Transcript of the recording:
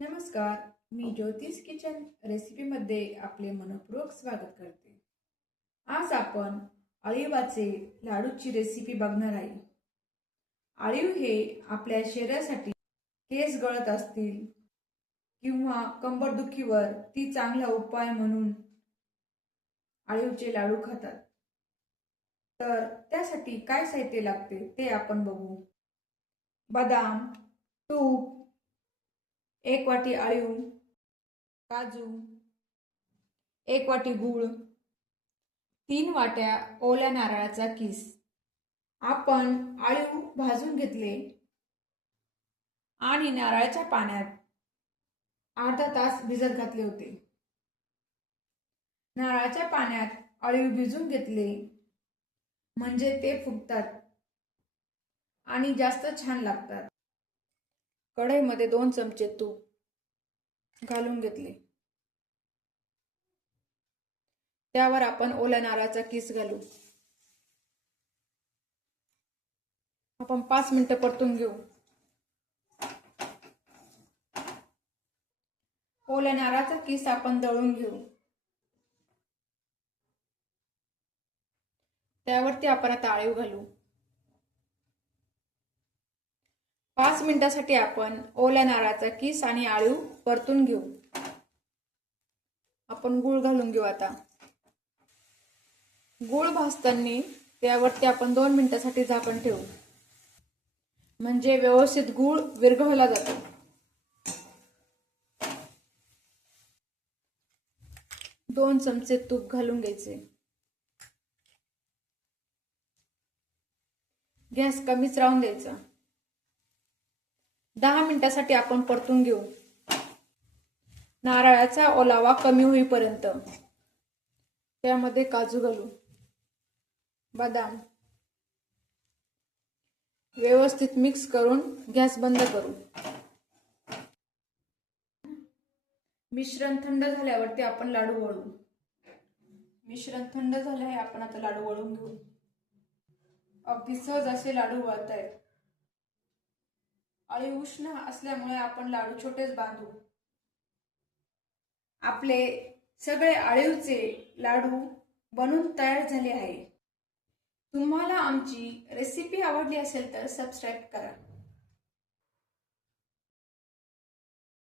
नमस्कार मी ज्योतिष किचन रेसिपीमध्ये आपले मनपूर्वक स्वागत करते. आज आपण अळीवाचे लाडूची रेसिपी बघणार आहे. अळीव हे आपल्या शरीरासाठी केस गळत असतील किंवा कंबरदुखीवर ती चांगला उपाय म्हणून अळीवचे लाडू खातात. तर त्यासाठी काय साहित्य लागते ते आपण बघू. बदाम तूप एक वाटी आळीव काजू एक वाटी गूळ तीन वाट्या ओल्या नारळाचा किस. आपण आळीव भाजून घेतले आणि नारळाच्या पाण्यात अर्धा तास भिजत घातले होते. नारळाच्या पाण्यात अळीव भिजून घेतले म्हणजे ते फुगतात आणि जास्त छान लागतात. कढईमध्ये दोन चमचे तूप घालून घेतले. त्यावर आपण ओल्या नारळाचा किस घालू. आपण पाच मिनिटं परतून घेऊ. ओल्या नारळाचा किस आपण दळून घेऊ. त्यावरती आपण आता आळीव घालू. पाच मिनिटासाठी आपण ओल्या नारळाचा किस आणि आळू परतून घेऊ. आपण गुळ घालून घेऊ आता. गुळ भाजताना त्यावरती आपण दोन मिनिटासाठी झाकण ठेवू. म्हणजे व्यवस्थित गुळ विरघळला जातो. दोन चमचे तूप घालून घ्यायचे. गॅस कमीच राहून द्यायचा. दहा मिनिटासाठी आपण परतून घेऊ. नारळाचा ओलावा कमी होईपर्यंत. त्यामध्ये काजू घालू. बदाम. व्यवस्थित मिक्स करून गॅस बंद करू. मिश्रण थंड झाल्यावरती आपण लाडू वळू. मिश्रण थंड झाले आहे आपण आता लाडू वळून घेऊ. अगदी सहज असे लाडू वळत आहेत अळी उष्ण असल्यामुळे आपण लाडू छोटेच बांधू. आपले सगळे अळीवचे लाडू बनून तयार झाले आहे. तुम्हाला आमची रेसिपी आवडली असेल तर सबस्क्राईब करा.